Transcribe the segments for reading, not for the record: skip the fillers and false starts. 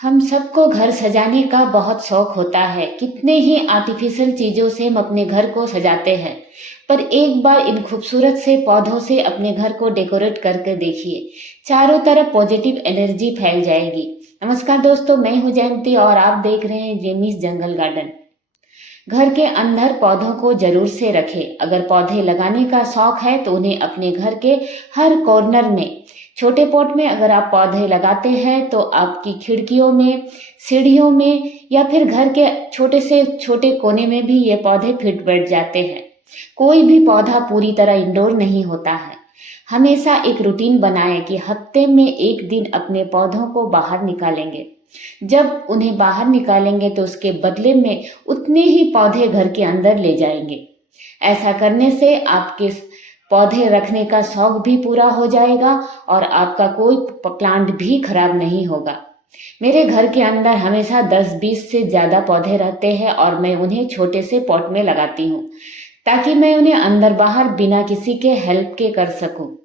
हम सबको घर सजाने का बहुत शौक होता है। कितने ही आर्टिफिशियल चीज़ों से हम अपने घर को सजाते हैं। पर एक बार इन खूबसूरत से पौधों से अपने घर को डेकोरेट करके देखिए। चारों तरफ पॉजिटिव एनर्जी फैल जाएगी। नमस्कार दोस्तों, मैं हूं जयंती और आप देख रहे हैं जेमीज जंगल गार्डन। घर के अंदर पौधों को जरूर से रखें। अगर पौधे लगाने का शौक है तो उन्हें अपने घर के हर कॉर्नर में, छोटे पॉट में अगर आप पौधे लगाते हैं तो आपकी खिड़कियों में, सीढ़ियों में या फिर घर के छोटे से छोटे कोने में भी ये पौधे फिट बैठ जाते हैं। कोई भी पौधा पूरी तरह इंडोर नहीं होता है। हमेशा एक रूटीन बनाएं कि हफ्ते में एक दिन अपने पौधों को बाहर निकालेंगे। जब उन्हें बाहर निकालेंगे तो उसके बदले में उतने ही पौधे घर के अंदर ले जाएंगे। ऐसा करने से आपके पौधे रखने का शौक भी पूरा हो जाएगा और आपका कोई प्लांट भी खराब नहीं होगा। मेरे घर के अंदर हमेशा 10-20 से ज़्यादा पौधे रहते हैं और मैं उन्हें छोटे से पॉट में लगाती हूँ ताकि मैं उन्हें अंदर बाहर बिना किसी के हेल्प के कर सकूँ।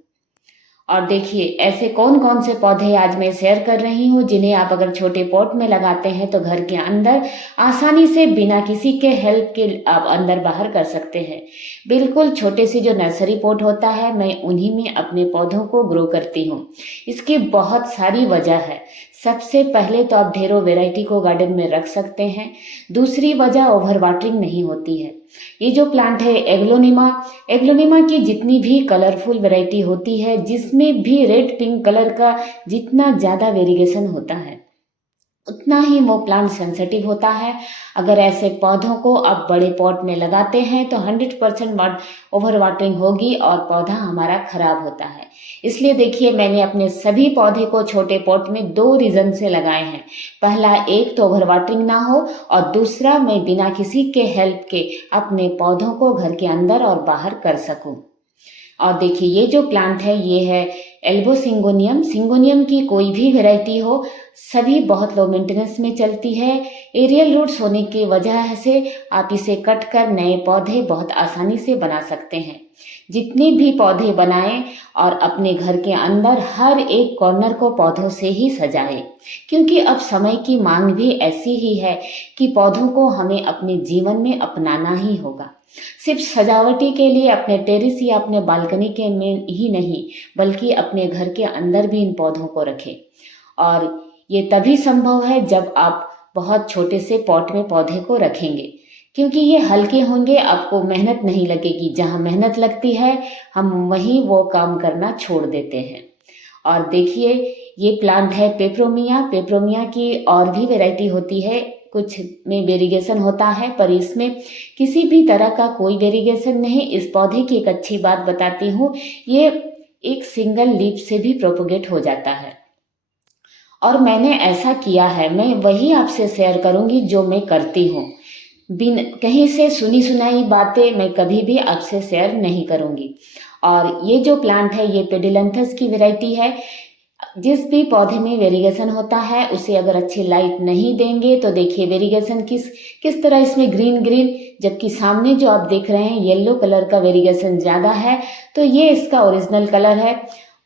और देखिए ऐसे कौन कौन से पौधे आज मैं शेयर कर रही हूँ जिन्हें आप अगर छोटे पॉट में लगाते हैं तो घर के अंदर आसानी से बिना किसी के हेल्प के आप अंदर बाहर कर सकते हैं। बिल्कुल छोटे से जो नर्सरी पॉट होता है, मैं उन्हीं में अपने पौधों को ग्रो करती हूँ। इसकी बहुत सारी वजह है। सबसे पहले तो आप ढेरों वैरायटी को गार्डन में रख सकते हैं। दूसरी वजह ओवर वाटरिंग नहीं होती है। ये जो प्लांट है एग्लोनिमा, एग्लोनिमा की जितनी भी कलरफुल वैरायटी होती है, जिसमें भी रेड पिंक कलर का जितना ज़्यादा वेरिएशन होता है उतना ही वो प्लांट सेंसिटिव होता है। अगर ऐसे पौधों को आप बड़े पॉट में लगाते हैं तो 100% ओवर वाटरिंग होगी और पौधा हमारा खराब होता है। इसलिए देखिए मैंने अपने सभी पौधे को छोटे पॉट में 2 रीज़न से लगाए हैं। पहला, एक तो ओवर वाटरिंग ना हो और दूसरा मैं बिना किसी के हेल्प के अपने पौधों को घर के अंदर और बाहर कर सकूं। और देखिए ये जो प्लांट है ये है एल्बो सिंगोनियम। सिंगोनियम की कोई भी वैरायटी हो, सभी बहुत लो मेंटेनेंस में चलती है। एरियल रूट्स होने की वजह से आप इसे कट कर नए पौधे बहुत आसानी से बना सकते हैं। जितने भी पौधे बनाएं और अपने घर के अंदर हर एक कॉर्नर को पौधों से ही सजाएं, क्योंकि अब समय की मांग भी ऐसी ही है कि पौधों को हमें अपने जीवन में अपनाना ही होगा। सिर्फ सजावटी के लिए अपने टेरिस या अपने बालकनी के में ही नहीं, बल्कि अपने घर के अंदर भी इन पौधों को रखें। और ये तभी संभव है जब आप बहुत छोटे से पॉट में पौधे को रखेंगे, क्योंकि ये हल्के होंगे, आपको मेहनत नहीं लगेगी। जहाँ मेहनत लगती है हम वहीं वो काम करना छोड़ देते हैं। और देखिए ये प्लांट है पेपरोमिया। पेपरोमिया की और भी वैरायटी होती है, कुछ में वेरिएशन होता है पर इसमें किसी भी तरह का कोई वेरिएशन नहीं। इस पौधे की एक अच्छी बात बताती हूँ, ये एक सिंगल लीफ से भी प्रोपोगेट हो जाता है और मैंने ऐसा किया है। मैं वही आपसे शेयर करूंगी जो मैं करती हूँ। बिन कहीं से सुनी सुनाई बातें मैं कभी भी आपसे शेयर नहीं करूंगी। और ये जो प्लांट है ये पेडिलंथस की वैरायटी है। जिस भी पौधे में वेरिएशन होता है उसे अगर अच्छी लाइट नहीं देंगे तो देखिए वेरिएशन किस तरह इसमें ग्रीन ग्रीन, जबकि सामने जो आप देख रहे हैं येलो कलर का वेरिएशन ज़्यादा है, तो ये इसका ओरिजिनल कलर है।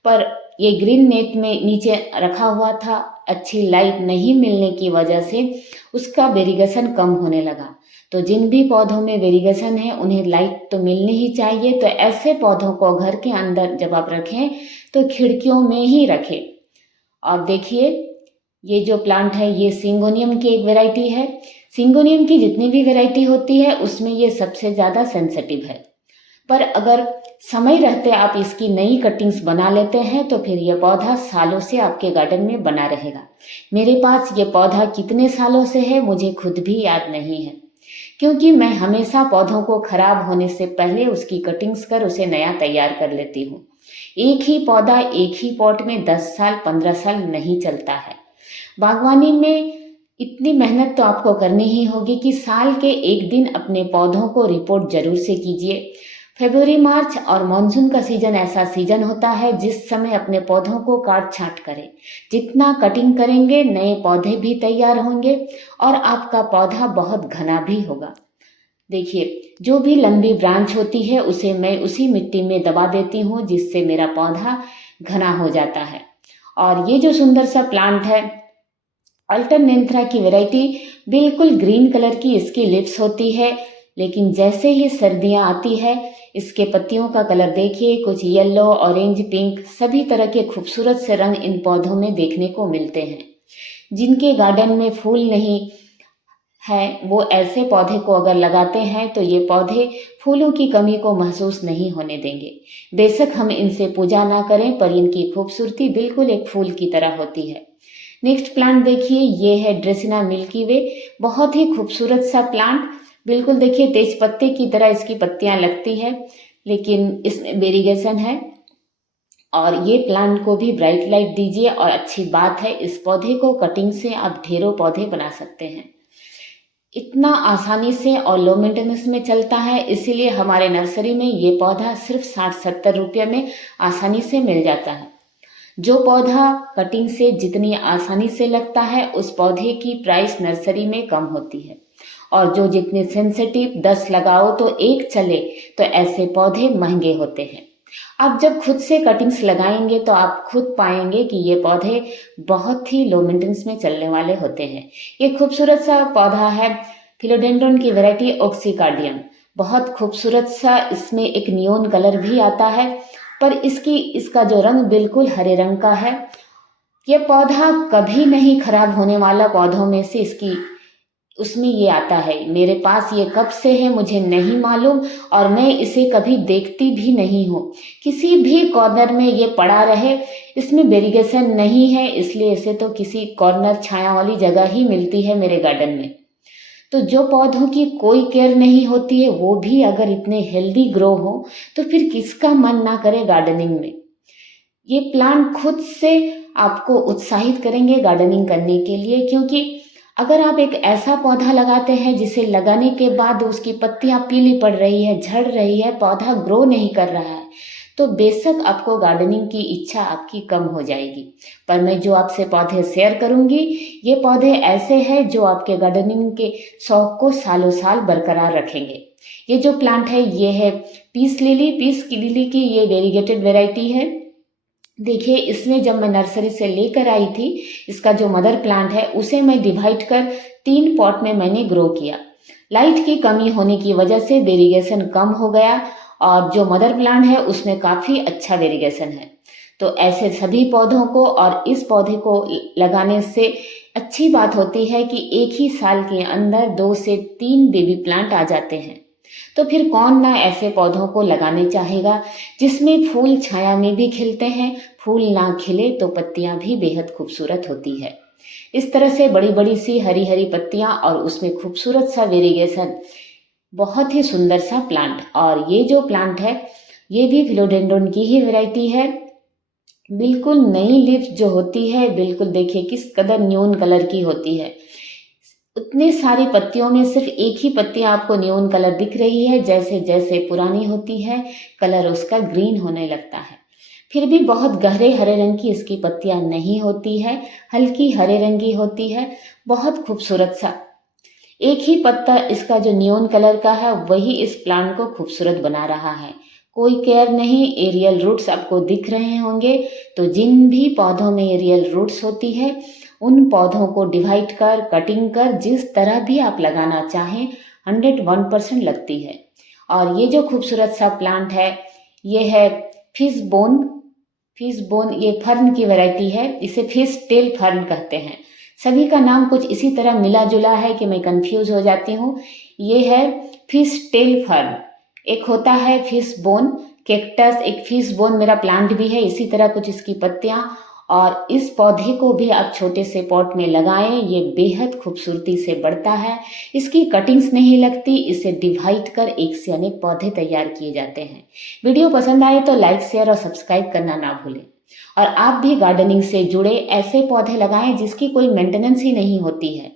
पर ये ग्रीन नेट में नीचे रखा हुआ था, अच्छी लाइट नहीं मिलने की वजह से उसका वेरिएशन कम होने लगा। तो जिन भी पौधों में वेरिएशन है उन्हें लाइट तो मिलनी ही चाहिए। तो ऐसे पौधों को घर के अंदर जब आप रखें तो खिड़कियों में ही रखें। और देखिए ये जो प्लांट है ये सिंगोनियम की एक वैरायटी है। सिंगोनियम की जितनी भी वैरायटी होती है उसमें ये सबसे ज़्यादा सेंसिटिव है। पर अगर समय रहते आप इसकी नई कटिंग्स बना लेते हैं तो फिर यह पौधा सालों से आपके गार्डन में बना रहेगा। मेरे पास ये पौधा कितने सालों से है मुझे खुद भी याद नहीं है, क्योंकि मैं हमेशा पौधों को खराब होने से पहले उसकी कटिंग्स कर उसे नया तैयार कर लेती हूँ। एक ही पौधा एक ही पॉट में 10 साल 15 साल नहीं चलता है। बागवानी में इतनी मेहनत तो आपको करनी ही होगी कि साल के एक दिन अपने पौधों को रिपोर्ट जरूर से कीजिए। फरवरी मार्च और मानसून का सीजन ऐसा सीजन होता है जिस समय अपने पौधों को काट छांट करें। जितना कटिंग करेंगे नए पौधे भी तैयार होंगे और आपका पौधा बहुत घना भी होगा। देखिए जो भी लंबी ब्रांच होती है उसे मैं उसी मिट्टी में दबा देती हूँ जिससे मेरा पौधा घना हो जाता है। और ये जो सुंदर सा प्लांट है अल्टरनेंथ्रा की वैरायटी बिल्कुल ग्रीन कलर की इसकी लिप्स होती है, लेकिन जैसे ही सर्दियां आती है इसके पत्तियों का कलर देखिए, कुछ येलो, ऑरेंज, पिंक, सभी तरह के खूबसूरत से रंग इन पौधों में देखने को मिलते हैं। जिनके गार्डन में फूल नहीं है वो ऐसे पौधे को अगर लगाते हैं तो ये पौधे फूलों की कमी को महसूस नहीं होने देंगे। बेशक हम इनसे पूजा ना करें पर इनकी खूबसूरती बिल्कुल एक फूल की तरह होती है। नेक्स्ट प्लांट देखिए, ये है ड्रेसिना मिल्की वे। बहुत ही खूबसूरत सा प्लांट, बिल्कुल देखिए तेज पत्ते की तरह इसकी पत्तियां लगती है, लेकिन इसमें वेरिगेशन है। और ये प्लांट को भी ब्राइट लाइट दीजिए और अच्छी बात है इस पौधे को कटिंग से आप ढेरों पौधे बना सकते हैं। इतना आसानी से और लो मेंटेनेंस में चलता है, इसीलिए हमारे नर्सरी में ये पौधा सिर्फ 60-70 रुपये में आसानी से मिल जाता है। जो पौधा कटिंग से जितनी आसानी से लगता है उस पौधे की प्राइस नर्सरी में कम होती है। और जो जितने सेंसिटिव 10 लगाओ तो एक चले, तो ऐसे पौधे महंगे होते हैं। आप जब खुद से कटिंग्स लगाएंगे तो आप खुद पाएंगे कि ये पौधे बहुत ही लो मेंटेनेंस में चलने वाले होते हैं। ये खूबसूरत सा पौधा है, फिलोडेंड्रन की वैरायटी ऑक्सीकार्डियम। बहुत खूबसूरत सा इसमें एक नियोन कलर भी आता है, पर इसका जो रंग बिल्कुल हरे रंग का है। ये पौधा कभी नहीं खराब होने वाला पौधों में से उसमें ये आता है। मेरे पास ये कब से है मुझे नहीं मालूम और मैं इसे कभी देखती भी नहीं हूँ। किसी भी कॉर्नर में ये पड़ा रहे, इसमें वेरिगेशन नहीं है, इसलिए इसे तो किसी कॉर्नर छाया वाली जगह ही मिलती है मेरे गार्डन में। तो जो पौधों की कोई केयर नहीं होती है वो भी अगर इतने हेल्दी ग्रो हो तो फिर किसका मन ना करे गार्डनिंग में। ये प्लांट खुद से आपको उत्साहित करेंगे गार्डनिंग करने के लिए, क्योंकि अगर आप एक ऐसा पौधा लगाते हैं जिसे लगाने के बाद उसकी पत्तियां पीली पड़ रही है, झड़ रही है, पौधा ग्रो नहीं कर रहा है, तो बेशक आपको गार्डनिंग की इच्छा आपकी कम हो जाएगी। पर मैं जो आपसे पौधे शेयर करूंगी ये पौधे ऐसे हैं जो आपके गार्डनिंग के शौक को सालों साल बरकरार रखेंगे। ये जो प्लांट है ये है पीस लिली की ये वेरीगेटेड वेराइटी है। देखिए इसमें जब मैं नर्सरी से लेकर आई थी, इसका जो मदर प्लांट है उसे मैं डिवाइड कर 3 पॉट में मैंने ग्रो किया। लाइट की कमी होने की वजह से वेरिगेशन कम हो गया और जो मदर प्लांट है उसमें काफ़ी अच्छा वेरिगेशन है। तो ऐसे सभी पौधों को और इस पौधे को लगाने से अच्छी बात होती है कि एक ही साल के अंदर 2 से 3 बेबी प्लांट आ जाते हैं। तो फिर कौन ना ऐसे पौधों को लगाने चाहेगा जिसमें फूल छाया में भी खिलते हैं, फूल ना खिले तो पत्तियां भी बेहद खूबसूरत होती है। इस तरह से बड़ी बड़ी सी हरी हरी पत्तियां और उसमें खूबसूरत सा वेरिगेशन, बहुत ही सुंदर सा प्लांट। और ये जो प्लांट है ये भी फिलोडेंड्रोन की ही वैरायटी है। बिल्कुल नई लीफ जो होती है, बिल्कुल देखिए किस कदर न्यून कलर की होती है। उतने सारी पत्तियों में सिर्फ एक ही पत्ती आपको न्यून कलर दिख रही है, जैसे जैसे पुरानी होती है कलर उसका ग्रीन होने लगता है। फिर भी बहुत गहरे हरे रंग की इसकी पत्तियां नहीं होती है, हल्की हरे रंगी होती है, बहुत खूबसूरत सा। एक ही पत्ता इसका जो नियोन कलर का है वही इस प्लांट को खूबसूरत बना रहा है। कोई केयर नहीं, एरियल रूट्स आपको दिख रहे होंगे। तो जिन भी पौधों में एरियल रूट्स होती है उन पौधों को डिवाइड कर कटिंग कर जिस तरह भी आप लगाना चाहें 101% लगती है। और ये जो खूबसूरत सा प्लांट है ये है फिश बोन ये फर्न की वैरायटी है, इसे फिश टेल फर्न कहते हैं। सभी का नाम कुछ इसी तरह मिला जुला है कि मैं कंफ्यूज हो जाती हूँ। ये है फिश टेल फर्न, एक होता है फिश बोन कैक्टस, एक फिश बोन मेरा प्लांट भी है, इसी तरह कुछ इसकी पत्तियां। और इस पौधे को भी आप छोटे से पॉट में लगाएं, ये बेहद खूबसूरती से बढ़ता है। इसकी कटिंग्स नहीं लगती, इसे डिवाइड कर एक से अनेक पौधे तैयार किए जाते हैं। वीडियो पसंद आए तो लाइक शेयर और सब्सक्राइब करना ना भूलें। और आप भी गार्डनिंग से जुड़े ऐसे पौधे लगाएं जिसकी कोई मेंटेनेंस ही नहीं होती है,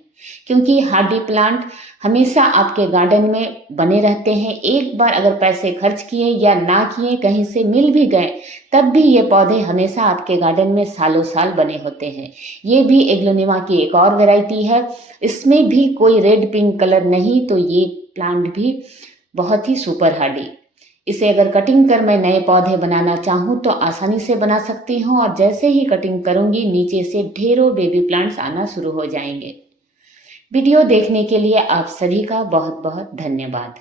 क्योंकि हार्डी प्लांट हमेशा आपके गार्डन में बने रहते हैं। एक बार अगर पैसे खर्च किए या ना किए, कहीं से मिल भी गए, तब भी ये पौधे हमेशा आपके गार्डन में सालों साल बने होते हैं। ये भी एग्लोनिमा की एक और वैरायटी है, इसमें भी कोई रेड पिंक कलर नहीं, तो ये प्लांट भी बहुत ही सुपर हार्डी। इसे अगर कटिंग कर मैं नए पौधे बनाना चाहूँ तो आसानी से बना सकती हूँ और जैसे ही कटिंग करूँगी नीचे से ढेरों बेबी प्लांट्स आना शुरू हो जाएंगे। वीडियो देखने के लिए आप सभी का बहुत बहुत धन्यवाद।